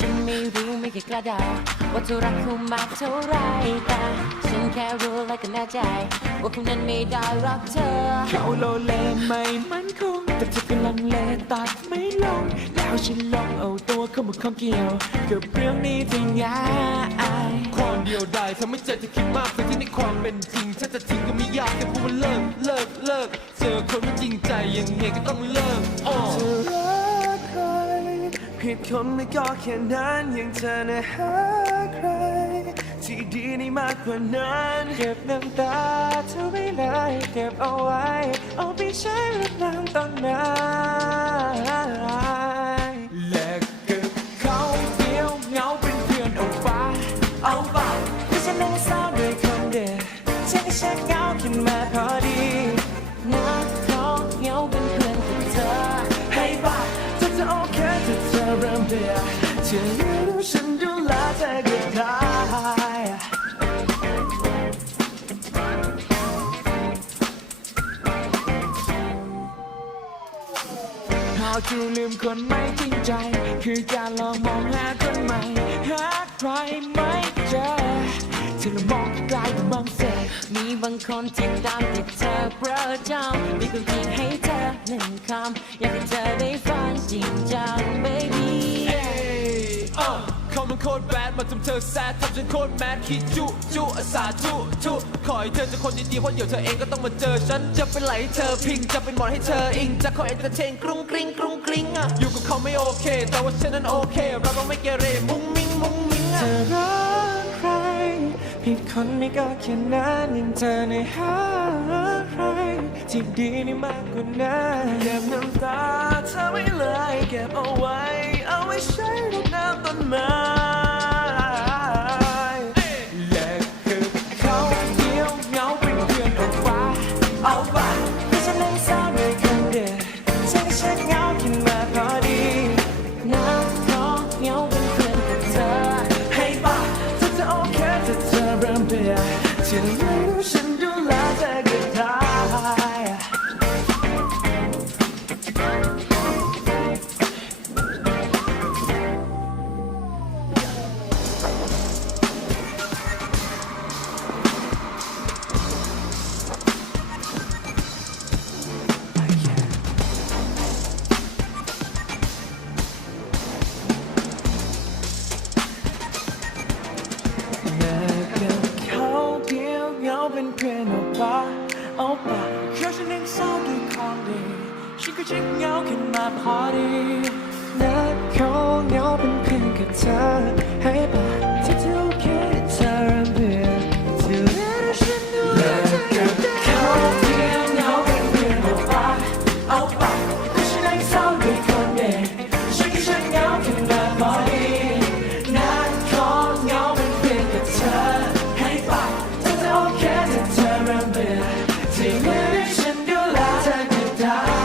ฉันไม่รู้ไม่เคยกระดาว่าเธอรักเขามากเท่าไรแต่ฉันแค่รู้และก็แน่ใจ ว่าเขานั้นไม่ได้รักเธอ เขาโลเลไม่มั่นคง แต่เธอกำลังเลตัดไม่ลง แล้วฉันลองเอาตัวเข้ามาข้องเกี่ยว กับเรื่องนี้ที่ง่ายความเดียวดายทำให้ใจเธอคิดมากแต่ที่ในความเป็นจริงถ้าจะทิ้งก็ไม่ยากแต่พูดว่าเลิกเลิกเลิกเจอคนไม่จริงใจยังไงก็ต้องเลิกอ้อรัก ผิดคนไม่ก็แค่นั้นยังเธอนะหาใคร ที่ดีนี่มากกว่านั้น เก็บน้ำตาเธอไม่เลยเก็บเอาไว้ เอาไปใช้รับน้ำตอนนั้น เราคือเอรู้ฉันดูแลเธอก็ได้พอจูลืมคนไม่จริงใจ คือการลองมองหาคนใหม่หาใครไม่เจอเธอลองมองไกลดูบางเสร็จมีบางคนที่ตามติดเธอประจำมีคนเพียงให้เธอหนึ่งคำอยากให้เธอได้ โคตรแบดมาทำเธอแซดทำฉันโคตรแมดคิดจุจุอาสาจุจุขอให้เธอเจอคนดีๆเพราะเดี๋ยวเธอเองก็ต้องมาเจอฉันจะเป็นไหลเธอพิงจะเป็นหมอนให้เธออิงจะคอยเอนเตอร์เทนกรุงกริงกรุงกริงอะอยู่กับเขาไม่โอเค แต่ว่าฉันนั้นโอเคเราต้องไม่เกเรมุ้งมิ้งมุ้งมิ้งเธอะอรักใคร ผิดคนไม่ก็แค่นั้นยังเธอในหาใครที่ดีนี่มากกว่านั้นเก็บน้ำตาเธอไว้เลยเก็บเอาไว้ เอาไว้ใช้รดน้ำต้นไม้ ฉันรู้ฉันดูแล พื่อนเอาปะเอาปะแค่ฉันยังเศร้าด้วยข 자.